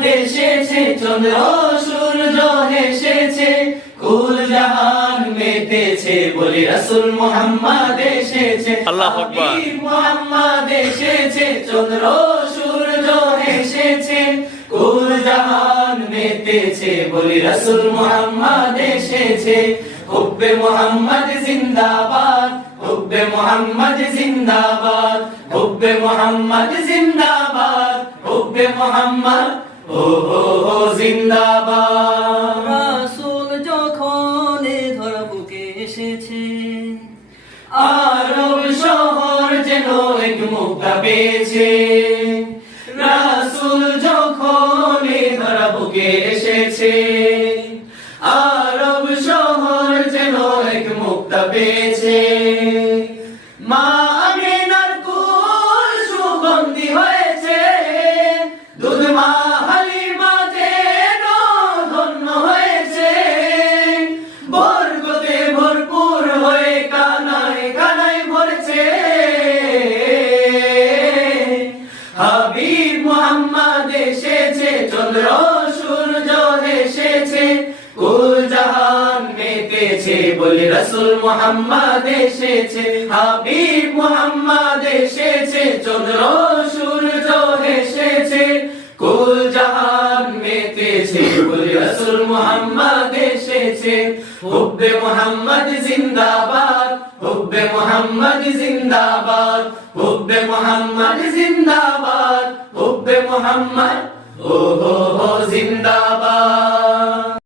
মোহাম্মদ এসেছে, চন্দ্র সূর্য হেসেছে, কুল জাহান মেতেছে, বলি রাসূল মুহাম্মদ এসেছে। আল্লাহু আকবার। মুহাম্মদ এসেছে, চন্দ্র সূর্য হেসেছে, কুল জাহান মেতেছে, বলি রাসূল মুহাম্মদ এসেছে। হুব্বে মুহাম্মদ জিন্দাবাদ, হুব্বে মুহাম্মদ জিন্দাবাদ, হুব্বে মুহাম্মদ জিন্দাবাদ, হুব্বে মুহাম্মদ ও জিন্দাবাদ। রাসূল যখন এ ধরা বুকে এসেছে, আরব শহর যেন এক মুক্তা পেয়েছে। রাসূল যখন এ ধরা বুকে এসেছে, আরব শহর যেন এক মুক্তা পেয়েছে। মা আমিনার কুল সুগন্ধি হয়েছে, দুধ মা হালিমা যেন ধন্য হয়েছে, বরকতে ভরপুর হয়ে কানায় কানায় ভরছে। হাবিব মুহাম্মদ এসেছে, চন্দ্র সূর্য হেসেছে, কুল জাহান মেতেছে, বলি রাসূল মুহাম্মদ এসেছে। হাবিব মুহাম্মদ এসেছে, চন্দ্র সূর্য হেসেছে, কুল জাহান মেতেছে, বলি রাসূল মুহাম্মদ এসেছে। হুব্বে মুহাম্মদ জিন্দাবাদ, হুব্বে মুহাম্মদ জিন্দাবাদ, হুব্বে মুহাম্মদ জিন্দাবাদ, হুব্বে মুহাম্মদ ও জিন্দাবাদ।